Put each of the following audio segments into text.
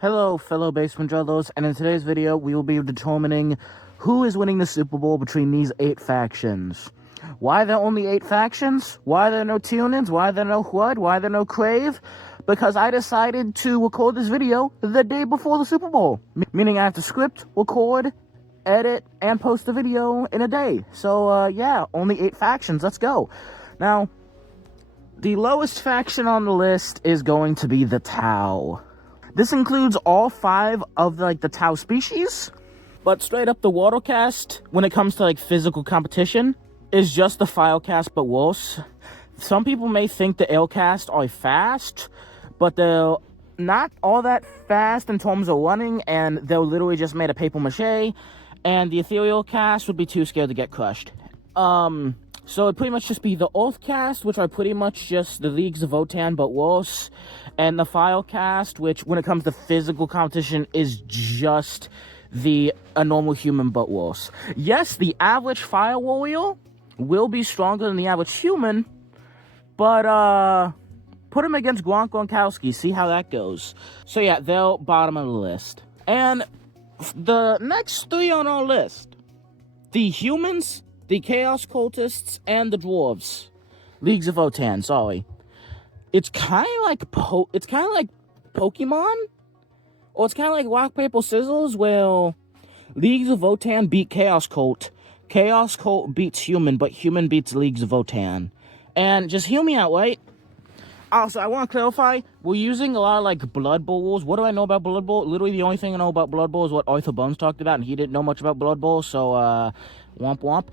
Hello, fellow basement dwellers, and in today's video, we will be determining who is winning the Super Bowl between these 8 factions. Why are there only 8 factions? Why are there no Tunins? Why are there no HUD? Why are there no Crave? Because I decided to record this video the day before the Super Bowl. Meaning I have to script, record, edit, and post the video in a day. So, yeah, only 8 factions. Let's go. Now, the lowest faction on the list is going to be the Tau. This includes all 5 of the Tau species, but straight up the Watercast, when it comes to physical competition, is just the Filecast but worse. Some people may think the Aircast are fast, but they're not all that fast in terms of running, and they're literally just made of paper mache, and the Ethereal Cast would be too scared to get crushed. So it'd pretty much just be the Earthcast, which are pretty much just the Leagues of Votann but worse, and the Filecast, which when it comes to physical competition is just a normal human but worse. Yes, the average Fire Warrior will be stronger than the average human, but put him against Gronk Gronkowski, see how that goes. So yeah, they're bottom of the list. And the next 3 on our list, the humans, the Chaos Cultists, and the Dwarves. Leagues of Votann, sorry. It's kind of like Pokemon, or it's kind of like Rock, Paper, Scissors, where Leagues of Votann beat Chaos Cult. Chaos Cult beats Human, but Human beats Leagues of Votann. And just hear me out, right? Also, I want to clarify, we're using a lot of, Blood Bowl rules. What do I know about Blood Bowl? Literally, the only thing I know about Blood Bowl is what Arthur Bones talked about, and he didn't know much about Blood Bowl, so, womp womp.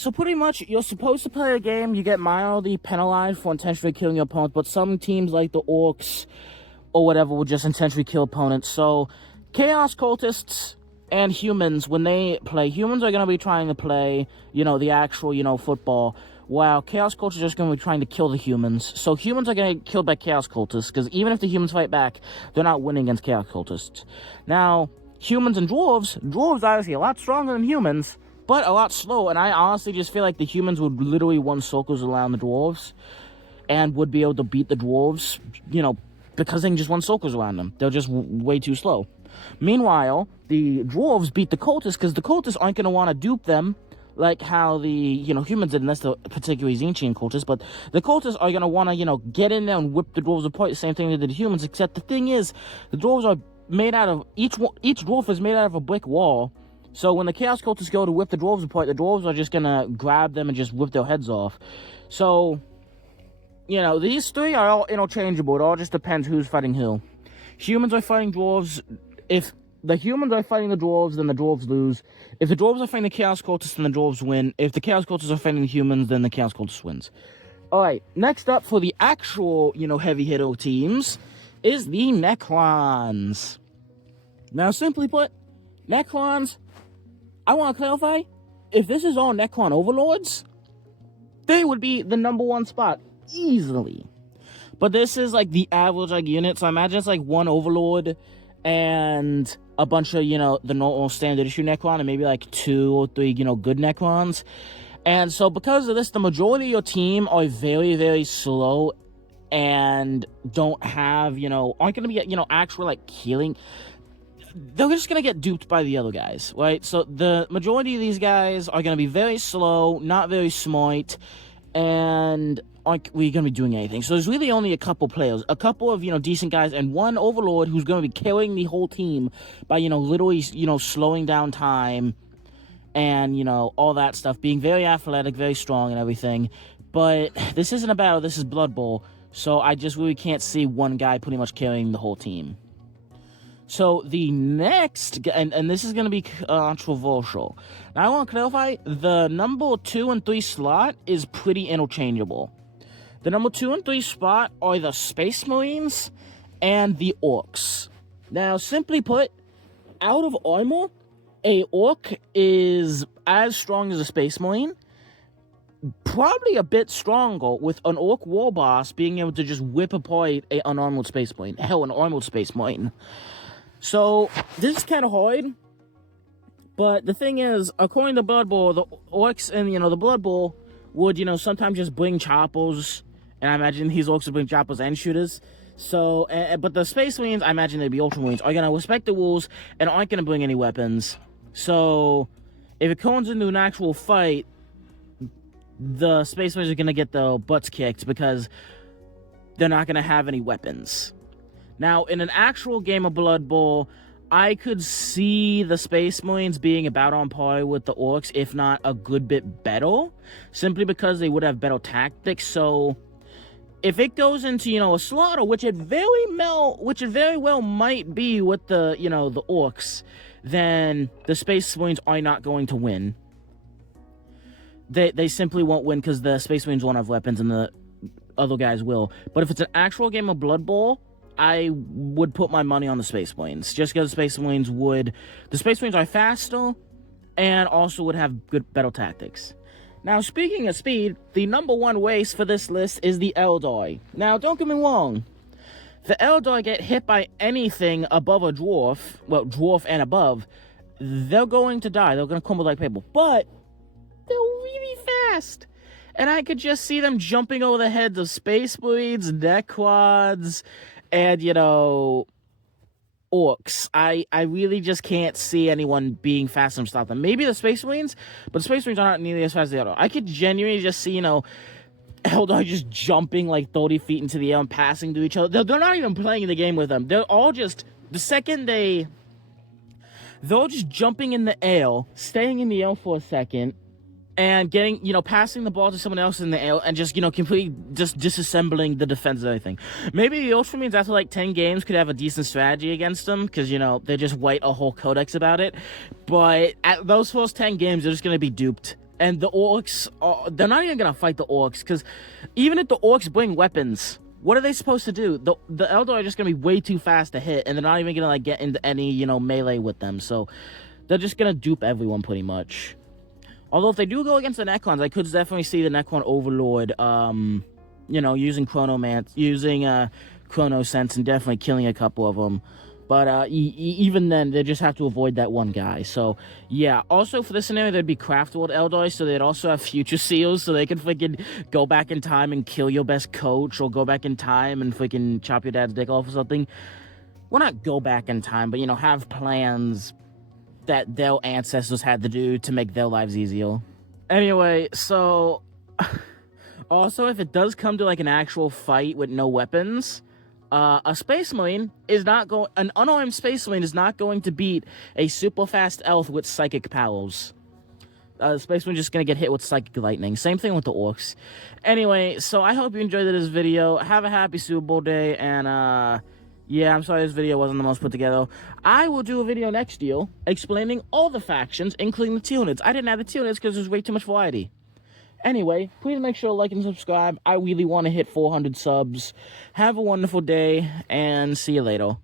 So pretty much, you're supposed to play a game, you get mildly penalized for intentionally killing your opponent, but some teams, like the Orcs, or whatever, will just intentionally kill opponents. So, Chaos Cultists and humans, when they play, humans are going to be trying to play, the actual, football, while Chaos Cultists are just going to be trying to kill the humans. So humans are going to get killed by Chaos Cultists, because even if the humans fight back, they're not winning against Chaos Cultists. Now, humans and dwarves are obviously a lot stronger than humans, but a lot slower, and I honestly just feel like the humans would literally run circles around the dwarves, and would be able to beat the dwarves, because they can just run circles around them. They're just way too slow. Meanwhile, the dwarves beat the cultists, because the cultists aren't going to want to dupe them, like how the, humans did, unless they're particularly Tzeentchian cultists, but the cultists are going to want to, get in there and whip the dwarves apart, the same thing they did to humans, except the thing is, the dwarves are made out of, each dwarf is made out of a brick wall, so when the Chaos Cultists go to whip the dwarves apart, the dwarves are just going to grab them and just whip their heads off. So, these 3 are all interchangeable, it all just depends who's fighting who. Humans are fighting dwarves. If the humans are fighting the dwarves, then the dwarves lose. If the dwarves are fighting the Chaos Cultists, then the dwarves win. If the Chaos Cultists are fighting the humans, then the Chaos Cultists wins. Alright, next up for the actual, heavy hitter teams is the Necrons. Now, simply put, Necrons, I want to clarify, if this is all Necron Overlords, they would be the #1 spot, easily. But this is, the average, unit, so I imagine it's, one Overlord, and a bunch of, the normal standard issue Necron, and maybe, 2 or 3, good Necrons. And so, because of this, the majority of your team are very, very slow, and don't have, aren't going to be, actual, killing. They're just going to get duped by the other guys, right? So, the majority of these guys are going to be very slow, not very smart, and aren't really going to be doing anything. So there's really only a couple players, a couple of, decent guys, and one Overlord who's going to be carrying the whole team by, literally, slowing down time and, all that stuff, being very athletic, very strong and everything. But this isn't a battle, this is Blood Bowl, so I just really can't see one guy pretty much carrying the whole team. So the next, and this is going to be controversial. Now I want to clarify, the number 2 and 3 slot is pretty interchangeable. The number 2 and 3 spot are the Space Marines and the Orcs. Now, simply put, out of armor, a Orc is as strong as a Space Marine, probably a bit stronger, with an Orc War Boss being able to just whip apart an unarmored Space Marine. Hell, an armored Space Marine. So, this is kind of hard, but the thing is, according to Blood Bowl, the Orcs and, the Blood Bowl would, sometimes just bring choppers, and I imagine these Orcs would bring choppers and shooters. So, but the Space Marines, I imagine they'd be Ultramarines, are gonna respect the rules and aren't gonna bring any weapons. So, if it comes into an actual fight, the Space Marines are gonna get their butts kicked because they're not gonna have any weapons. Now, in an actual game of Blood Bowl, I could see the Space Marines being about on par with the Orcs, if not a good bit better, simply because they would have better tactics. So, if it goes into, a slaughter, which it very well might be with the, the Orcs, then the Space Marines are not going to win. They simply won't win because the Space Marines won't have weapons and the other guys will. But if it's an actual game of Blood Bowl, I would put my money on the Space Marines, just because the Space Marines are faster and also would have good battle tactics. Now, speaking of speed, the number one race for this list is the Eldar. Now, don't get me wrong, the Eldar get hit by anything above a dwarf, well, dwarf and above, they're going to die, they're going to crumble like paper, but they're really fast. And I could just see them jumping over the heads of Space Marines, Necrons, and, Orcs. I really just can't see anyone being fast enough to stop them. Maybe the Space Marines, but the Space Marines are not nearly as fast as the Eldar. I could genuinely just see, Eldar just jumping like 30 feet into the air and passing to each other. They're not even playing the game with them. They're all just, the second they're just jumping in the air, staying in the air for a second, and getting, passing the ball to someone else in the air and just, completely just disassembling the defense and everything. Maybe the Ultramarines after like 10 games could have a decent strategy against them because, they just write a whole codex about it. But at those first 10 games, they're just going to be duped. And the Orcs, they're not even going to fight the Orcs because even if the Orcs bring weapons, what are they supposed to do? The Eldar are just going to be way too fast to hit and they're not even going to like get into any, melee with them. So they're just going to dupe everyone pretty much. Although if they do go against the Necrons, I could definitely see the Necron Overlord, using Chronosense and definitely killing a couple of them. But even then, they just have to avoid that one guy. So, yeah. Also, for this scenario, there'd be Craftworld Eldar, so they'd also have Future Seals, so they could freaking go back in time and kill your best coach, or go back in time and freaking chop your dad's dick off or something. Well, not go back in time, but, have plans that their ancestors had to do to make their lives easier. Anyway, so also if it does come to like an actual fight with no weapons, a Space Marine is not going. An unarmed Space Marine is not going to beat a super fast elf with psychic powers. Space Marine just gonna get hit with psychic lightning. Same thing with the Orcs. Anyway, so I hope you enjoyed this video. Have a happy Super Bowl day, and yeah, I'm sorry this video wasn't the most put together. I will do a video next year explaining all the factions, including the Tyranids. I didn't have the Tyranids because there's way too much variety. Anyway, please make sure to like and subscribe. I really want to hit 400 subs. Have a wonderful day, and see you later.